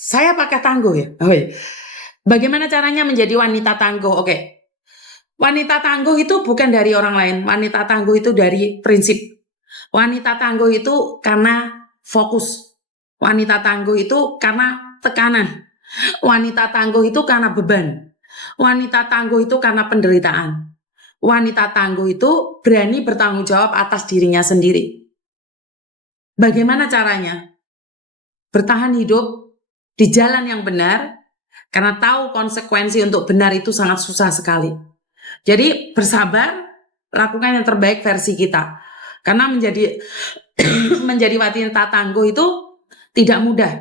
Saya pakai tangguh ya. Bagaimana caranya menjadi wanita tangguh? Oke. Wanita tangguh itu bukan dari orang lain. Wanita tangguh itu dari prinsip. Wanita tangguh itu karena fokus. Wanita tangguh itu karena tekanan. Wanita tangguh itu karena beban. Wanita tangguh itu karena penderitaan. Wanita tangguh itu berani bertanggung jawab atas dirinya sendiri. Bagaimana caranya? Bertahan hidup di jalan yang benar, karena tahu konsekuensi untuk benar itu sangat susah sekali. Jadi bersabar, lakukan yang terbaik versi kita. Karena menjadi menjadi wanita tangguh itu tidak mudah.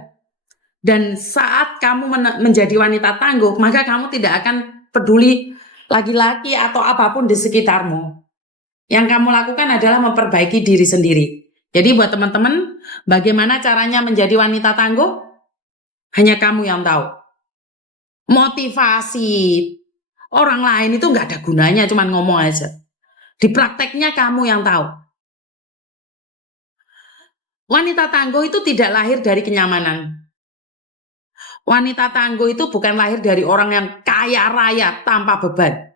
Dan saat kamu menjadi wanita tangguh, maka kamu tidak akan peduli laki-laki atau apapun di sekitarmu. Yang kamu lakukan adalah memperbaiki diri sendiri. Jadi buat teman-teman, bagaimana caranya menjadi wanita tangguh? Hanya kamu yang tahu. Motivasi orang lain itu nggak ada gunanya, cuma ngomong aja. Di prakteknya kamu yang tahu. Wanita tangguh itu tidak lahir dari kenyamanan. Wanita tangguh itu bukan lahir dari orang yang kaya raya tanpa beban.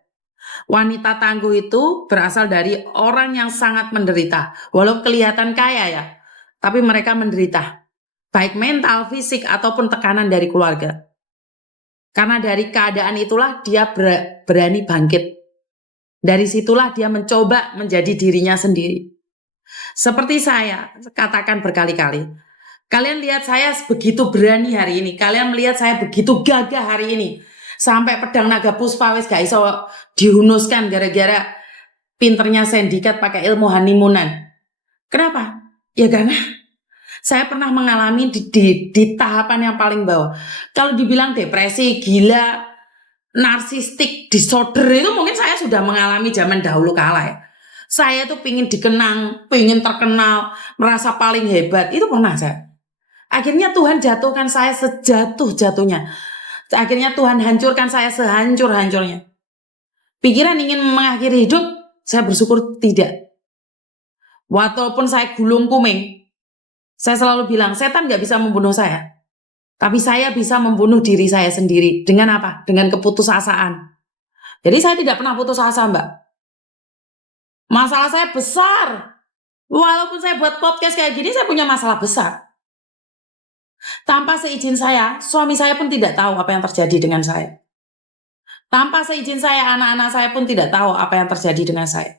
Wanita tangguh itu berasal dari orang yang sangat menderita. Walau kelihatan kaya ya, tapi mereka menderita. Baik mental, fisik, ataupun tekanan dari keluarga. Karena dari keadaan itulah dia berani bangkit. Dari situlah dia mencoba menjadi dirinya sendiri. Seperti saya katakan berkali-kali. Kalian lihat saya begitu berani hari ini. Kalian melihat saya begitu gagah hari ini. Sampai pedang naga puspa wis gak iso dihunuskan gara-gara pinternya sindikat pakai ilmu hanimunan. Kenapa? Ya karena saya pernah mengalami di tahapan yang paling bawah. Kalau dibilang depresi, gila, narsistik, disorder itu mungkin saya sudah mengalami zaman dahulu kala ya. Saya tuh pingin dikenang, pingin terkenal, merasa paling hebat. Itu pernah saya. Akhirnya Tuhan jatuhkan saya sejatuh-jatuhnya. Akhirnya Tuhan hancurkan saya sehancur-hancurnya. Pikiran ingin mengakhiri hidup, saya bersyukur tidak. Walaupun saya gulung kuming, saya selalu bilang, setan gak bisa membunuh saya. Tapi saya bisa membunuh diri saya sendiri. Dengan apa? Dengan keputusasaan. Jadi saya tidak pernah putus asa, Mbak. Masalah saya besar. Walaupun saya buat podcast kayak gini, saya punya masalah besar. Tanpa seizin saya, suami saya pun tidak tahu apa yang terjadi dengan saya. Tanpa seizin saya, anak-anak saya pun tidak tahu apa yang terjadi dengan saya.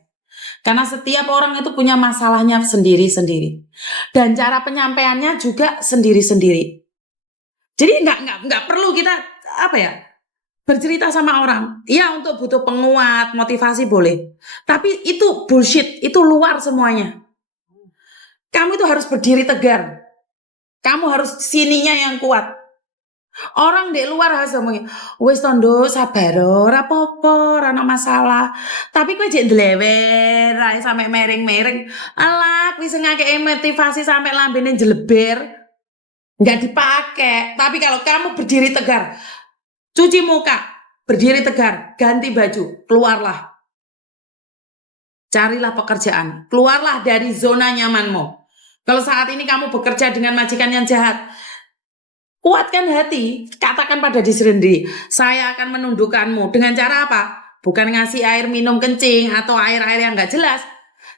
Karena setiap orang itu punya masalahnya sendiri-sendiri. Dan cara penyampaiannya juga sendiri-sendiri. Jadi nggak perlu kita bercerita sama orang. Ya untuk butuh penguat, motivasi boleh. Tapi itu bullshit, itu luar semuanya. Kamu itu harus berdiri tegar. Kamu harus sininya yang kuat. Orang di luar harus ngomongin, wis tondo sabar ora apa-apa, ora masalah. Tapi kowe jek ndlewer ae sampe mering-mering. Alah, wis ngakei motivasi sampe lambene jeleber. Enggak dipakai. Tapi kalau kamu berdiri tegar, cuci muka, berdiri tegar, ganti baju, keluarlah. Carilah pekerjaan, keluarlah dari zona nyamanmu. Kalau saat ini kamu bekerja dengan majikan yang jahat, kuatkan hati, katakan pada diri sendiri, saya akan menundukkanmu. Dengan cara apa? Bukan ngasih air minum kencing atau air-air yang gak jelas.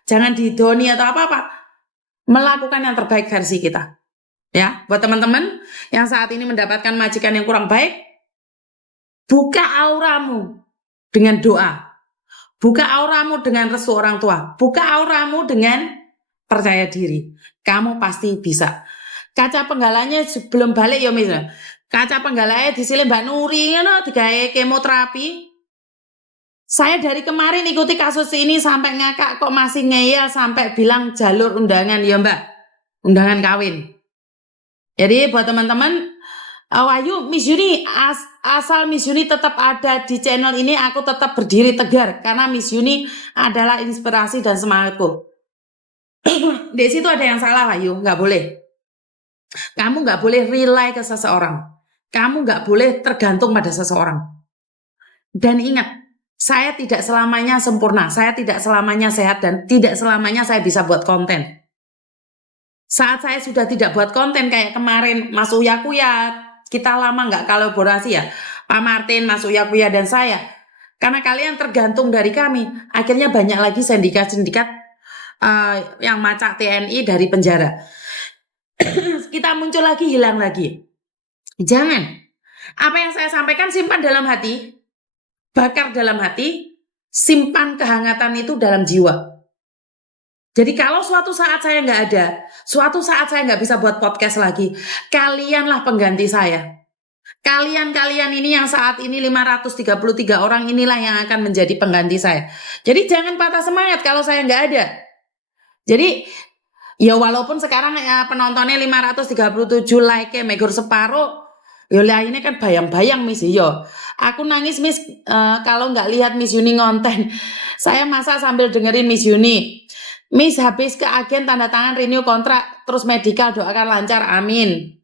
Jangan didoni atau apa-apa. Melakukan yang terbaik versi kita. Ya, buat teman-teman yang saat ini mendapatkan majikan yang kurang baik, buka auramu dengan doa. Buka auramu dengan restu orang tua. Buka auramu dengan percaya diri. Kamu pasti bisa. Kaca penggalanya sebelum balik ya misalnya. Kaca penggalanya disilih Mbak Nuri digawe kemoterapi. Saya dari kemarin ikuti kasus ini sampai ngakak kok masih ngeyel sampai bilang jalur undangan ya Mbak. Undangan kawin. Jadi buat teman-teman, Wahyu, Miss Yuni, asal Miss Yuni tetap ada di channel ini, aku tetap berdiri tegar karena Miss Yuni adalah inspirasi dan semangatku. Di situ ada yang salah, Wahyu, nggak boleh. Kamu nggak boleh rely ke seseorang. Kamu nggak boleh tergantung pada seseorang. Dan ingat, saya tidak selamanya sempurna, saya tidak selamanya sehat, dan tidak selamanya saya bisa buat konten. Saat saya sudah tidak buat konten kayak kemarin Mas Uya Kuyat, kita lama nggak kolaborasi ya, Pak Martin, Mas Uya Kuya dan saya. Karena kalian tergantung dari kami, akhirnya banyak lagi sindikat-sindikat yang macak TNI dari penjara. Kita muncul lagi, hilang lagi. Jangan. Apa yang saya sampaikan simpan dalam hati, bakar dalam hati, simpan kehangatan itu dalam jiwa. Jadi kalau suatu saat saya nggak ada, suatu saat saya nggak bisa buat podcast lagi, kalianlah pengganti saya. Kalian ini yang saat ini 533 orang inilah yang akan menjadi pengganti saya. Jadi jangan patah semangat kalau saya nggak ada. Jadi ya walaupun sekarang penontonnya 537 like-nya megor separuh, ya ini kan bayang-bayang Miss yo. Aku nangis Miss kalau nggak lihat Miss Yuni ngonten. Saya masa sambil dengerin Miss Yuni. Miss habis ke agen tanda tangan renew kontrak terus medical doakan lancar amin.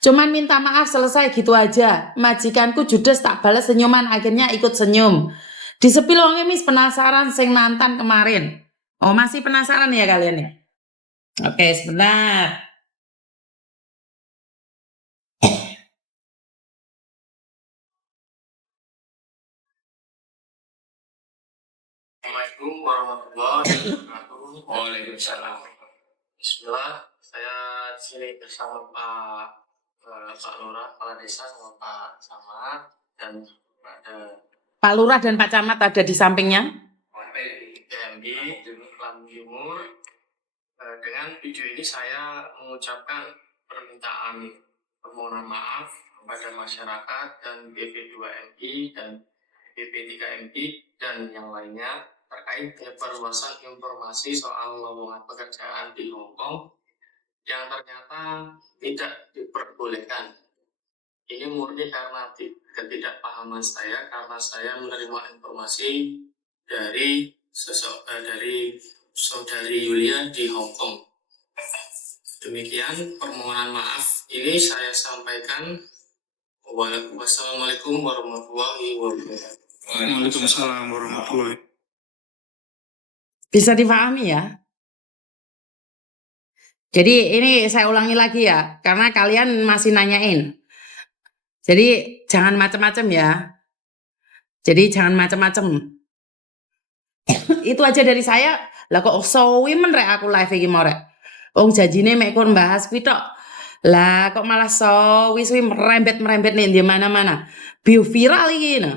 Cuman minta maaf selesai gitu aja. Majikanku judes tak balas senyuman akhirnya ikut senyum. Disepil wonge Miss penasaran sing nantan kemarin. Oh masih penasaran ya kalian ya? Oke sebentar. Assalamualaikum warahmatullahi wabarakatuh. Waalaikumsalam. Bismillah, saya di sini bersama Pak Lurah, Kepala Desa, sama Pak Camat dan Pak Lurah dan Pak Camat ada di sampingnya. PMI Lampung Timur. Dengan video ini saya mengucapkan permintaan permohonan maaf kepada masyarakat dan BP2MI dan BP3MI dan yang lainnya terkait perluasan informasi soal lowongan pekerjaan di Hong Kong yang ternyata tidak diperbolehkan. Ini murni karena ketidakpahaman saya, karena saya menerima informasi dari saudari Yulia di Hong Kong. Demikian permohonan maaf ini saya sampaikan. Wassalamualaikum warahmatullahi wabarakatuh. Waalaikumsalam warahmatullahi. Bisa dipahami ya? Jadi ini saya ulangi lagi ya, karena kalian masih nanyain. Jadi jangan macam-macam ya. Jadi jangan macam-macam. Itu aja dari saya. Lah kok suwi men rek aku live iki mau rek. Wong janjine mek kon bahas kuwi tok. Lah kok malah suwi merembet nih di mana-mana. Bio viral iki nah.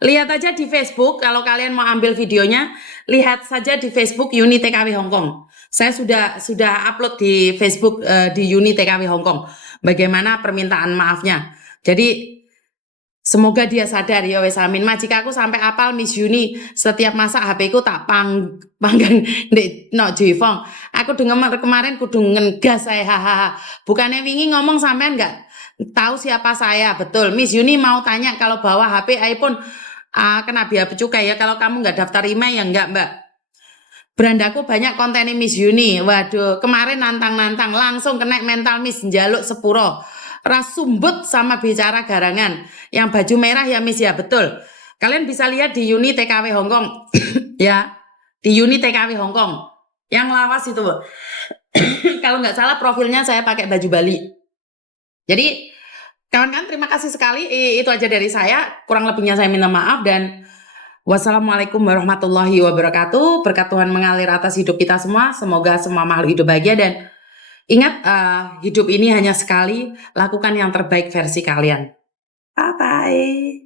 Lihat aja di Facebook, kalau kalian mau ambil videonya, lihat saja di Facebook Uni TKW Hongkong. Saya sudah upload di Facebook di Uni TKW Hongkong. Bagaimana permintaan maafnya. Jadi semoga dia sadar ya wes amin. Majikaku sampai apal Miss Yuni setiap masak HP ku tak panggang ndek no Jifong. Aku dengar kemarin kudu ngegas saya hahaha. Bukannya wingi ngomong sampean enggak tahu siapa saya, betul. Miss Yuni mau tanya kalau bawa HP iPhone kena biaya cukai ya. Kalau kamu nggak daftar email ya enggak mbak. Berandaku banyak kontennya Miss Yuni. Waduh, kemarin nantang-nantang langsung kena mental Miss njaluk sepuro. Rasumbut sama bicara garangan. Yang baju merah ya Miss ya, betul. Kalian bisa lihat di Uni TKW Hongkong ya. Di Uni TKW Hongkong. Yang lawas itu. Kalau nggak salah profilnya saya pakai baju Bali. Jadi kawan-kawan terima kasih sekali. Itu aja dari saya. Kurang lebihnya saya minta maaf dan wassalamualaikum warahmatullahi wabarakatuh. Berkat Tuhan mengalir atas hidup kita semua. Semoga semua makhluk hidup bahagia dan ingat hidup ini hanya sekali. Lakukan yang terbaik versi kalian. Bye bye.